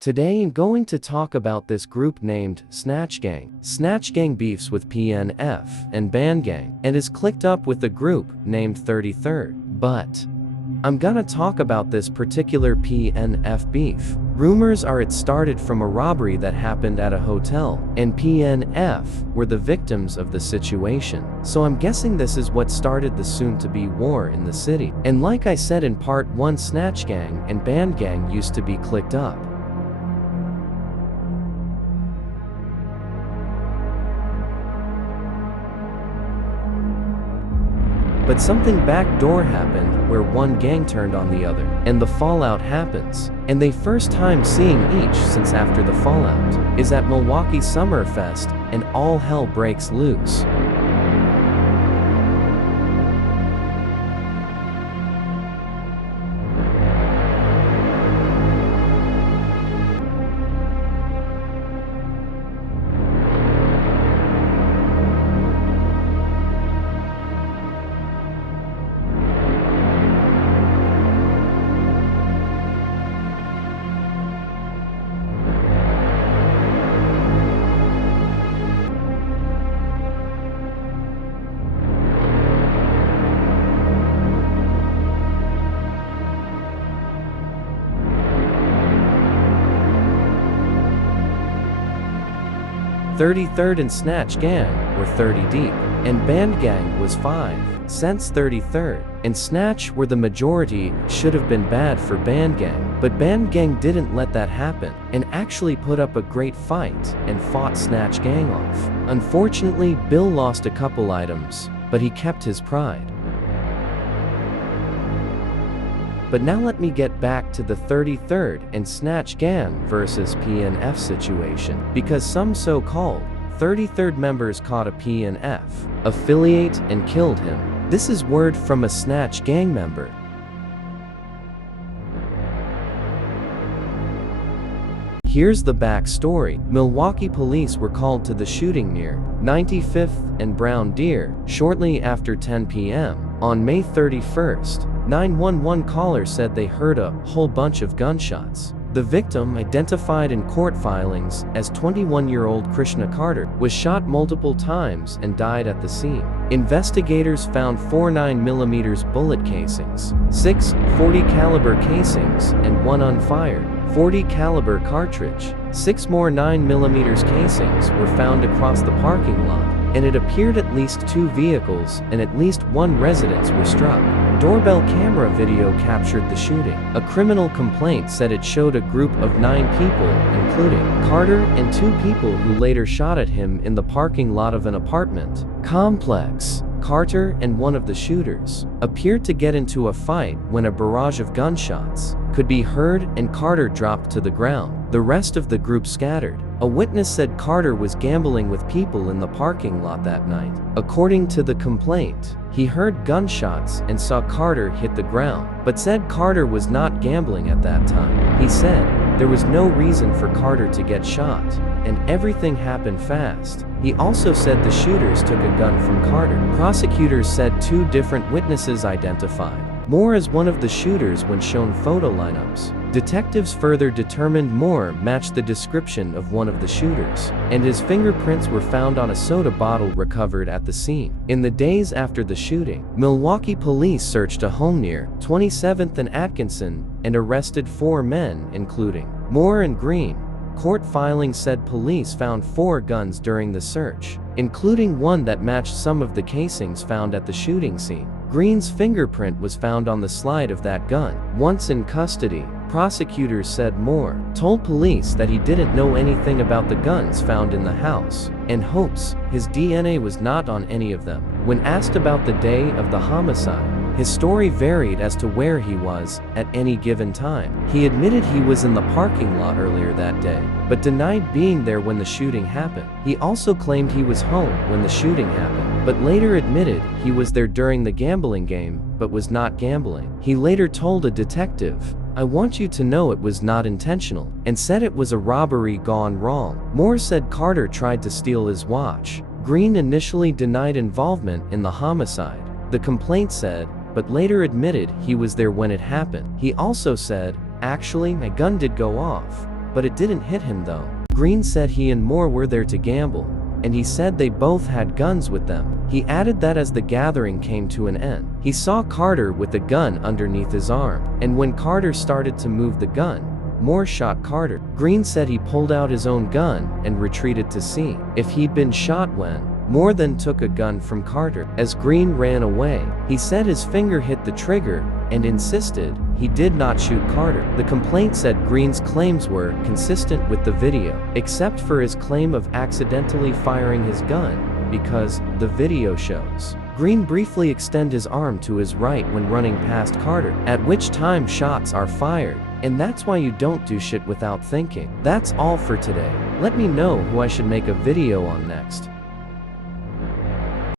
Today I'm going to talk about this group named Snatch Gang. Snatch Gang beefs with PNF and Band Gang and is clicked up with a group named 33rd. But I'm gonna talk about this particular PNF beef. Rumors are it started from a robbery that happened at a hotel, and PNF were the victims of the situation. So I'm guessing this is what started the soon-to-be war in the city. And like I said in part 1, Snatch Gang and Band Gang used to be clicked up. But something backdoor happened where one gang turned on the other, and the fallout happens. And they first time seeing each since after the fallout is at Milwaukee Summerfest, and all hell breaks loose. Third and Snatch Gang were 30 deep, and Band Gang was 5. Since 33rd and Snatch were the majority, should have been bad for Band Gang, but Band Gang didn't let that happen, and actually put up a great fight and fought Snatch Gang off. Unfortunately, Bill lost a couple items, but he kept his pride. But now let me get back to the 33rd and Snatch Gang versus PNF situation, because some so-called 33rd members caught a PNF affiliate and killed him. This is word from a Snatch Gang member. Here's the backstory. Milwaukee police were called to the shooting near 95th and Brown Deer shortly after 10 p.m. on May 31st. 911 caller said they heard a whole bunch of gunshots. The victim, identified in court filings as 21-year-old Krishna Carter, was shot multiple times and died at the scene. Investigators found 4 9mm bullet casings, 6 .40 caliber casings, and 1 unfired .40 caliber cartridge. 6 more 9mm casings were found across the parking lot, and it appeared at least 2 vehicles and at least 1 residence were struck. Doorbell camera video captured the shooting. A criminal complaint said it showed a group of 9 people, including Carter and 2 people who later shot at him in the parking lot of an apartment complex. Carter and one of the shooters appeared to get into a fight when a barrage of gunshots could be heard and Carter dropped to the ground. The rest of the group scattered. A witness said Carter was gambling with people in the parking lot that night. According to the complaint, he heard gunshots and saw Carter hit the ground, but said Carter was not gambling at that time. He said there was no reason for Carter to get shot, and everything happened fast. He also said the shooters took a gun from Carter. Prosecutors said 2 different witnesses identified Moore as one of the shooters when shown photo lineups. Detectives further determined Moore matched the description of one of the shooters, and his fingerprints were found on a soda bottle recovered at the scene. In the days after the shooting, Milwaukee police searched a home near 27th and Atkinson and arrested 4 men, including Moore and Green. Court filings said police found 4 guns during the search, including one that matched some of the casings found at the shooting scene. Green's fingerprint was found on the slide of that gun. Once in custody, prosecutors said Moore told police that he didn't know anything about the guns found in the house, and hopes his DNA was not on any of them. When asked about the day of the homicide, his story varied as to where he was at any given time. He admitted he was in the parking lot earlier that day, but denied being there when the shooting happened. He also claimed he was home when the shooting happened, but later admitted he was there during the gambling game, but was not gambling. He later told a detective, "I want you to know it was not intentional," and said it was a robbery gone wrong. Moore said Carter tried to steal his watch. Green initially denied involvement in the homicide, the complaint said, but later admitted he was there when it happened. He also said, "Actually, my gun did go off. but it didn't hit him though. Green said he and Moore were there to gamble, and he said they both had guns with them. He added that as the gathering came to an end, he saw Carter with a gun underneath his arm, and when Carter started to move the gun, Moore shot Carter. Green said he pulled out his own gun and retreated to see if he'd been shot when Moore then took a gun from Carter. As Green ran away, he said his finger hit the trigger and insisted he did not shoot Carter. The complaint said Green's claims were consistent with the video, except for his claim of accidentally firing his gun, because the video shows Green briefly extend his arm to his right when running past Carter, at which time shots are fired. And that's why you don't do shit without thinking. That's all for today. Let me know who I should make a video on next.